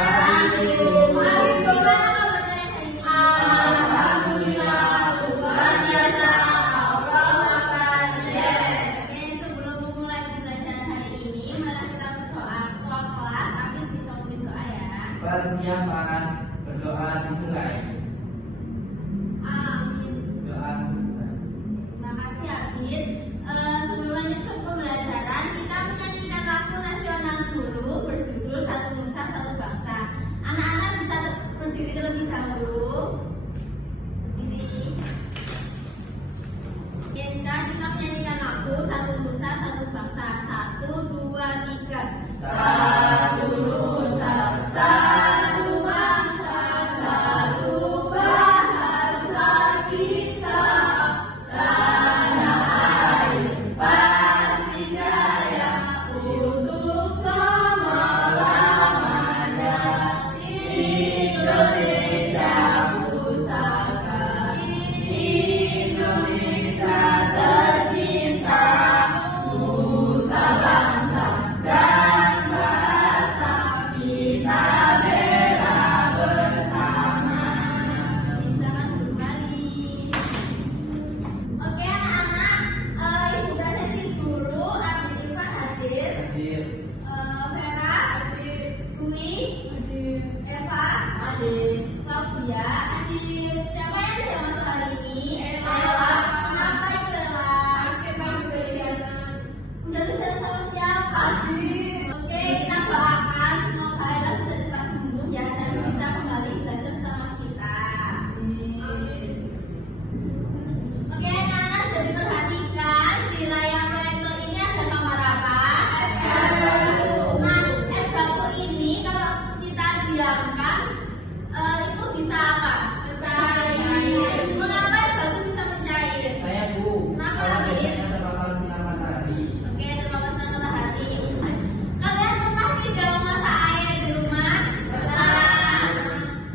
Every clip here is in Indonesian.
Gimana kabar kalian hari ini? Alhamdulillah, luar biasa. Allah makan. Oke, sebelum memulai pembelajaran hari ini, mari kita berdoa. Ketua kelas, Afid bisa memimpin doa ya. Persiapan berdoa dimulai. Amin. Doa selesai. Terima kasih Afid. Sebelum lanjut ke pembelajaran, kita menyanyikan lagu nasional dulu berjudul Satu Nusa Satu Bangsa. Anak-anak bisa berdiri terlebih dahulu. Berdiri. Kita menyanyikan lagu Satu Nusa Satu Bangsa. 1, 2, 3. Satu nusa, satu bangsa, satu bahasa kita. Tanah air pasti jaya untuk selama-lamanya. Indonesia pusaka, Indonesia tercinta, nusa bangsa dan bahasa kita bela bersama. Silakan kembali. Oke anak-anak, ibu kasih dulu. Adik Irfan hadir. Hadir. Vera hadir. Dwi hadir. Eva hadir. Claudia hadir. Siapa yang tidak masuk hari ini? Ella. Kenapa itu Ella? Udah bisa sama siapa? Oke, kita doakan semoga Ella bisa cepat sembuh ya dan bisa kembali belajar sama kita. Oke anak-anak, jadi perhatikan di layar proyektor ini ada gambar apa? Nah, es batu ini kalau kita diamkan itu bisa apa? Mencair. Mengapa es batu bisa mencair? Saya Bu. Kenapa, Kalau Hadir? biasanya terpapar sinar matahari. Oke, terima kasih matahari. Kalian pernah tidak memasak air di rumah? Pernah.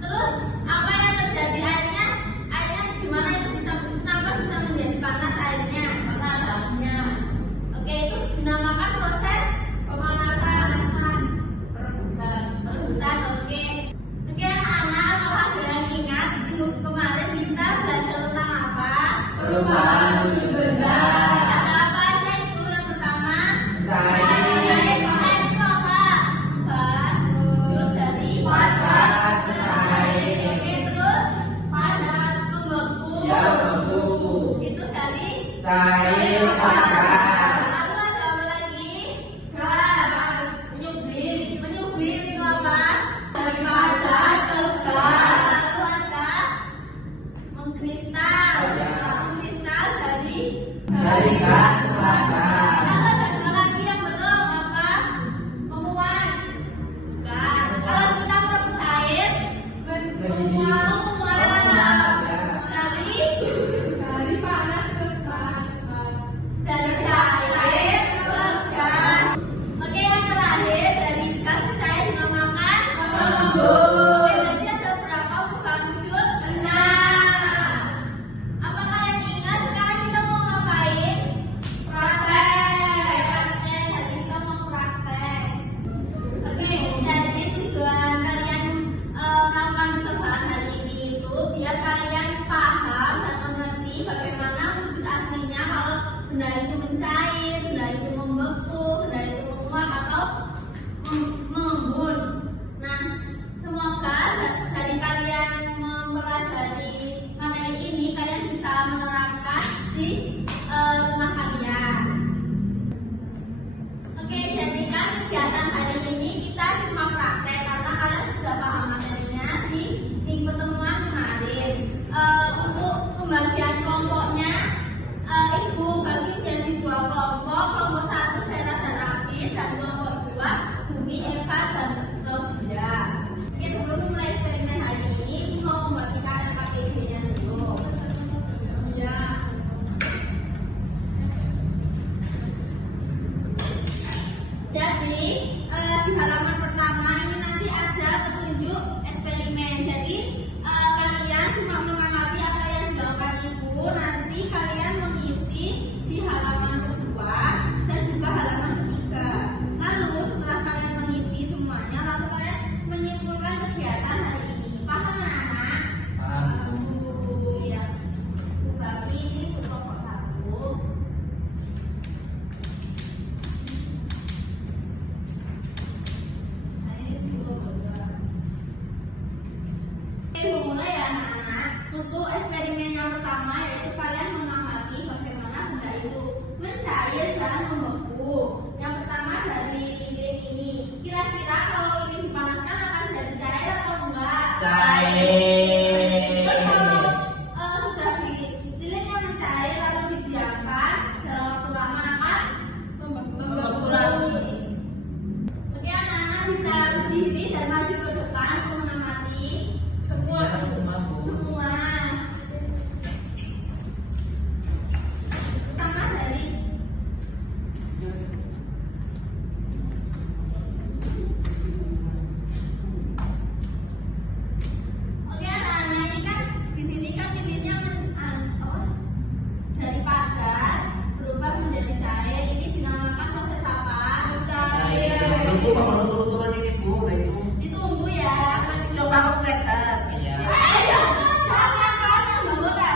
Terus apa yang terjadi airnya? Airnya gimana itu bisa kenapa bisa menjadi panas airnya? Karena ada apinya. Oke, itu dinamakan proses Pemanasan. Perebusan. Oke. Oke anak-anak, apakah ada yang ingat minggu kemarin kita belajar tentang apa? Perubahan wujud benda. Ada apa aja itu? Yang pertama, Cair. cair itu apa? Bahan wujud dari Padat. Cair. Oke, terus Padat. membeku. Ya betul. Itu dari Cair padat. lalu ada apa lagi? Gas. Menyublim. Menyublim itu apa? Dari padat ke gas. Lalu ada mengkristal. Ya. Mengkristal dari Dari gas ke padat. lalu ada dua lagi yang belum apa? Memuat. Bukan. Kalau kita merebus air, Memuat. menguap dari Dari panas ke gas. dari cair ke gas. Oke, yang terakhir dari gas ke cair dinamakan Mengembun. Oke, jadi ada berapa bukan wujud? 6. Apa kalian ingat sekarang kita mau ngapain? Praktek. Praktek, jadi kita mau praktek. Oke, jadi tujuan kalian melakukan percobaan hari ini itu biar kalian paham dan mengerti bagaimana wujud aslinya kalau benda itu mencair, benda itu membeku, benda itu menguap atau mengembun. Nah, semoga dari kalian mempelajari materi ini kalian bisa menerapkan di rumah kalian. Oke, jadi kan kegiatan hari ini kita cuma praktek karena kalian sudah paham materinya di minggu pertemuan kemarin. Untuk pembagian kelompoknya, ibu bagi menjadi dua kelompok. Kelompok satu Vera dan Afid dan kelompok dua Bumi, Eva dan Claudia. Oke, sebelum mulai eksperimen hari ini, ibu mau membagikan KPD-nya dulu. Ya. Jadi di halaman pertama ini nanti ada petunjuk eksperimen. Jadi kalian cuma mengamati apa yang dilakukan ibu. Nanti kalian mengisi di halaman kedua dan juga halaman ketiga. Lalu setelah kalian mengisi semuanya, lalu kalian menyimpulkan cair. Kalau sudah lilinnya mencair lalu didiamkan dalam waktu lama akan membeku lagi. Oke, anak-anak bisa berdiri dan maju ke depan untuk mengamati semua. Sama dari Oke, anak-anak, ini kan di sini kan lilinnya dari padat berubah menjadi cair. Ini dinamakan proses apa? Cair. Tunggu kalau turun-turun ini Bu, nah itu. Ditunggu ya. Coba aku lihat. Iya. Ayo, jangan panas, nggak boleh.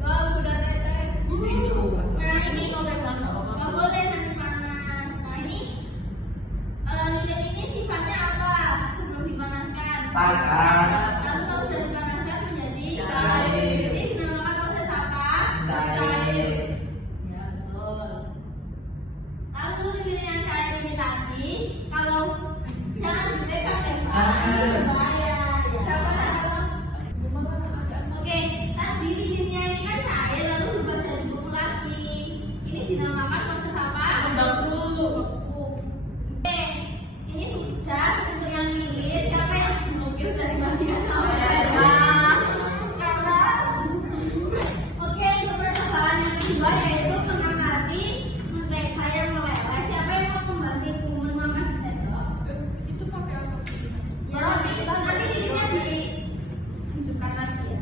Wow, sudah netes. Nah, ini nggak boleh nanti panas. Nah, ini lilin ini sifatnya apa sebelum dipanaskan? Padat. Lalu kalau sudah dipanaskan menjadi Cair. Ini dinamakan proses apa? Cair. Ya, betul. Lalu lilin yang cair ini tadi, kalau jangan dipegang ya, Pak. Jangan. Bahaya. Ya. Siapa? Oke, tadi lilinnya ini kan cair lalu berubah jadi beku lagi. Ini dinamakan proses apa? Membeku. Oke, ini sudah untuk yang lilin. Siapa yang mungkin dari bagian sampai Oke, untuk percobaan yang kedua yaitu mengamati mentega yang meleleh. Siapa yang mau membantu mengamati sendok? Itu pakai apa? Ya, nanti lilinnya ditunjukkan lagi ya.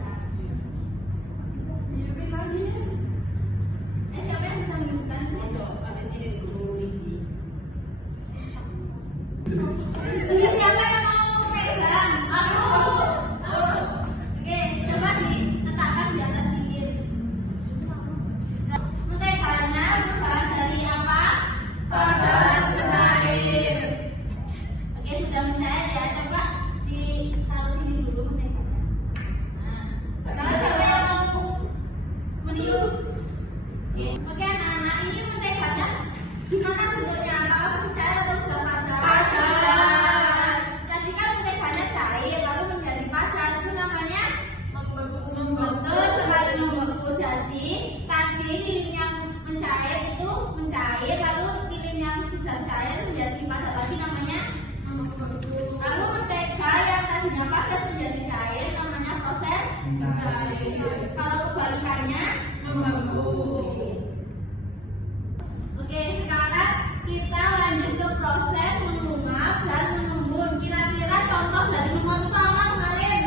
Hidupin lagi. Siapa yang bisa menunjukkan? Ini siapa yang mau pegang? Aku. Oke, coba diletakkan di atas lilin. Menteganya berbahan dari apa? Padat ke cair. Oke, sudah mencair ya. Coba ditaruh sini dulu menteganya. Nah, sekarang siapa yang mau meniup? Oke, anak-anak, ini menteganya gimana bentuknya? Apakah masih cair atau sudah padat? Padat. Jadi kan menteganya cair lalu menjadi padat, itu namanya Membeku. betul sekali membeku. Jadi tadi lilin yang mencair itu mencair lalu lilin yang sudah cair menjadi padat lagi namanya Membeku. lalu mentega yang tadinya padat menjadi cair namanya proses Cair. kalau kebalikannya Membeku. Oke, sekarang kita lanjut ke proses menguap dan mengembun. Kira-kira contoh dari menguap itu apa kemarin?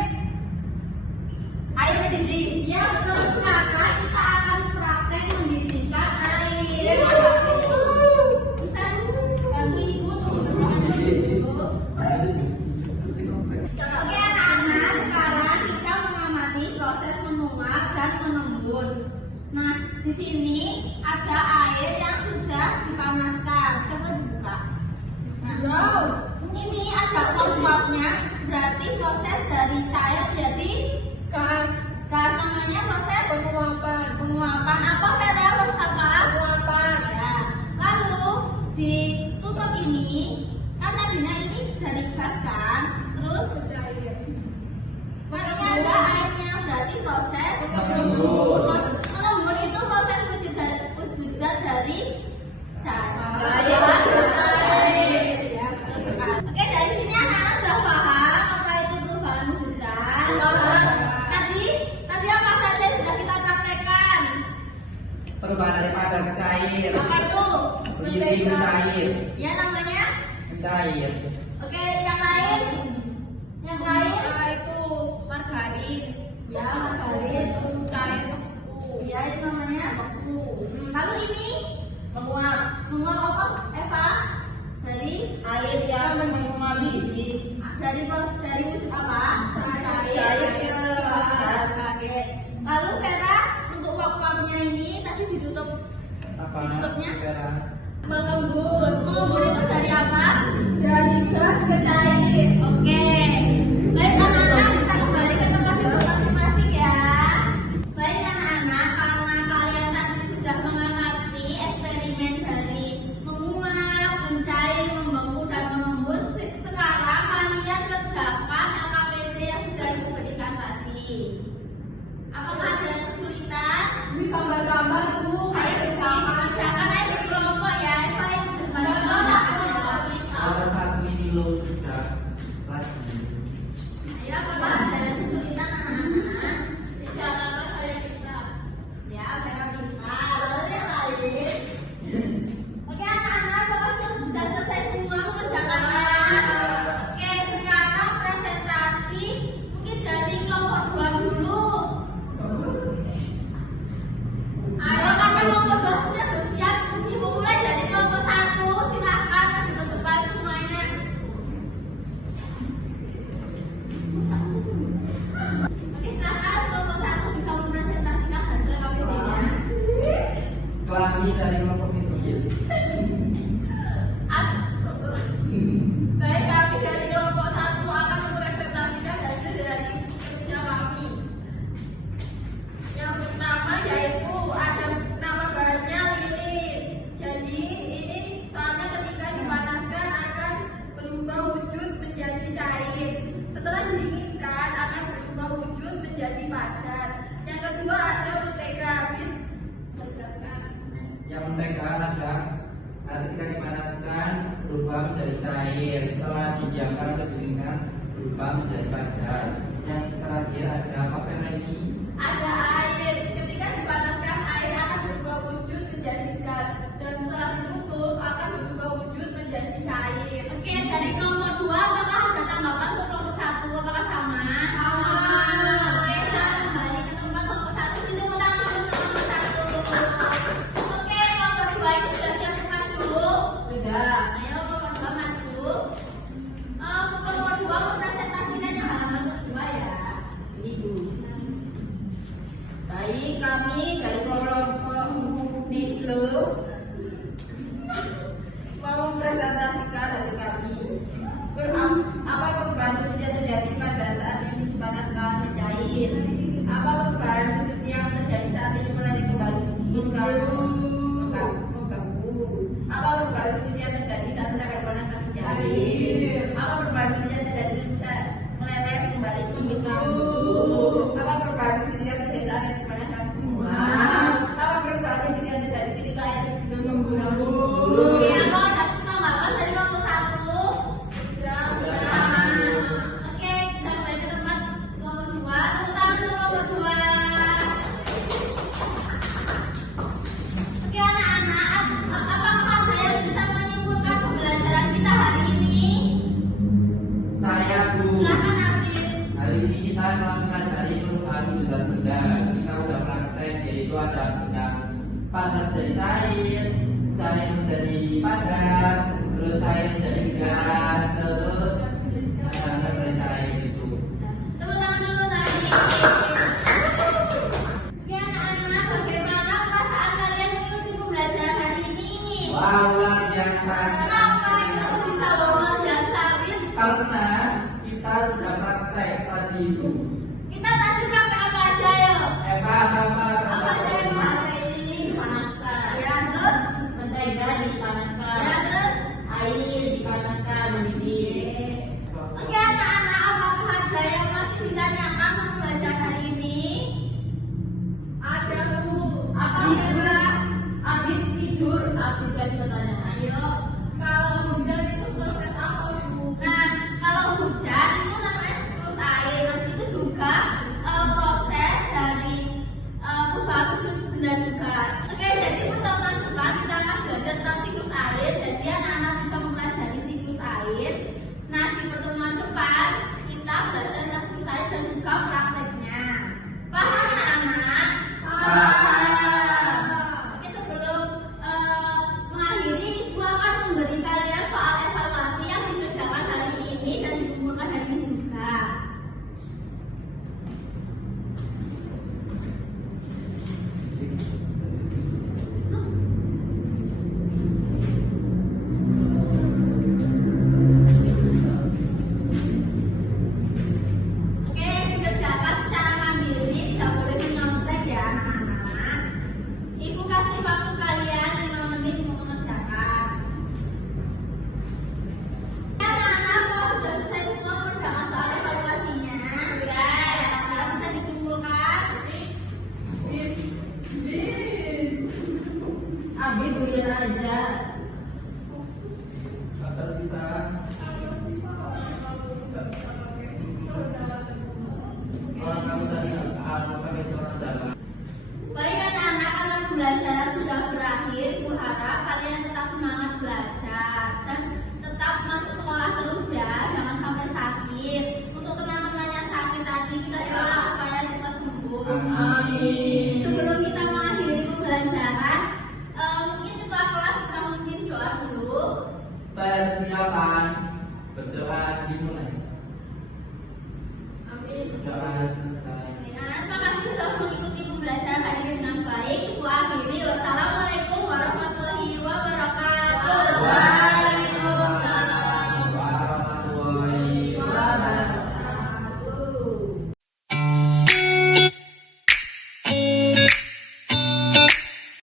Air mendidih. Ya betul, sekarang kita akan praktek mendidihkan air. Yeay. Bisa bantu ibu untuk membersihkan dulu. Oke anak-anak, sekarang kita mengamati proses menguap dan menembun. Nah, di sini ada air yang sudah dipanaskan. Coba dibuka. Nah, Wow. ini ada uap-uapnya, berarti proses dari cair jadi Gas. gas. Namanya proses Penguapan. penguapan. Apa ada proses apa? Penguapan. Ya. Lalu ditutup ini, kan tadinya ini dari gas kan, terus Cair. warnanya ada airnya, berarti proses Menembun. Menembun itu proses wujud zat dari cair. Ya, betul sekali. Oke, dari sini anak-anak sudah paham apa itu perubahan wujud zat. Paham. Tadi apa saja yang sudah kita praktekkan? Perubahan dari padat ke cair. Apa itu? Lilin mencair. Ya namanya. Mencair. Oke, yang lain? Yang lain? Itu margarin. Ya, margarin. Cair beku. Ya, itu namanya beku. Lalu ini Menguap. menguap apa? Eva? Dari Air yang menguap. dari wujud apa? Cair ke gas. Oke. Lalu Vera untuk uap-uapnya ini tadi ditutup. Apa? Ditutupnya? Vera. Mengembun. Mengembun itu dari apa? Dari gas ke cair. Oke. Baik anak-anak, kita kembali ke tempat tidur masing-masing ya. Baik anak-anak, karena kalian tadi sudah mengamati Apakah ada yang kesulitan? Ini gambar-gambar Bu, kayak bersama. Kerjakan aja berkelompok ya. Eva yang berbagi. Salah satu ini lo sudah lagi. Ayo, apakah ada yang kesulitan anak-anak? Tidak apa-apa kalian pintar. Ya, memang pintar. Lalu yang lain. Oke anak-anak, apakah sudah selesai semua kerjaannya? Oke, sekarang presentasi mungkin dari kelompok 2 dulu. Ayo, karena kelompok 2 sudah bersiap. Ibu mulai dari kelompok 1. Silakan maju ke depan semuanya. Oke, silakan kelompok 1 bisa mempresentasikan hasil KPD-nya. Kami dari kelompok itu. Baik, kami dari kelompok 1 akan mempresentasikan hasil dari kerja kami. Yang pertama yaitu ada nama bahannya lilin. Jadi ini soalnya ketika dipanaskan akan berubah wujud menjadi cair. Setelah didinginkan akan berubah wujud menjadi padat. Yang kedua ada mentega. Bisa jelaskan? Yang mentega ada ketika dipanaskan berubah menjadi cair, setelah didiamkan atau didinginkan berubah menjadi padat. Yang terakhir ada apa Vera ini? Ada air. Ketika dipanaskan air akan berubah wujud menjadi gas dan setelah ditutup akan berubah wujud menjadi cair. Oke, dari kelompok 2 apakah ada tanggapan untuk kelompok 1? Apakah sama? Sama. Oke, kita kembali ke tempat kelompok 1. Jadi tepuk tangan untuk kelompok 1. Oke, kelompok 2 ini sudah siap untuk maju? Sudah. Ayo kelompok 2 maju. Untuk kelompok 2 mempresentasikan yang halaman kedua ya. Ibu. Baik, kami dari kelompok Dislo mau mempresentasikan hasil kami. Apa perubahan wujud yang terjadi pada saat ini dipanaskan mencair? Apa perubahan wujud yang terjadi saat ini mulai kembali didinginkan mengganggu? Apa perubahan wujud yang terjadi saat ini akan dipanaskan mencair? Apa perubahan wujud yang terjadi saat meleleh kembali didinginkan? Apa perubahan wujud yang terjadi saat ini dipanaskan menguap? Apa perubahan wujud yang terjadi ketika air mengembun-embun? Oke, apa ada tanggapan dari kelompok 1? Oke, kita kembali ke tempat kelompok 2. Tepuk tangan untuk kelompok 2. Oke anak-anak, apakah ada yang bisa menyimpulkan pembelajaran kita hari ini? Saya Bu. Silakan Abid. Hari ini kita telah mempelajari perubahan benda-benda. Kita sudah praktek, yaitu ada benda padat dari cair, cair menjadi padat, terus cair menjadi gas, terus gas dari cair itu. Tepuk tangan dulu tadi. Oke anak-anak, bagaimana perasaan kalian mengikuti pembelajaran hari ini? Wow, luar biasa. Kenapa itu bisa luar biasa, Abid? Karena kita sudah praktek tadi itu. Kita tadi praktek apa aja ya? Eva sama Apa aja yang praktek mau? Lilin dipanaskan. Ya, terus mentega dipanaskan.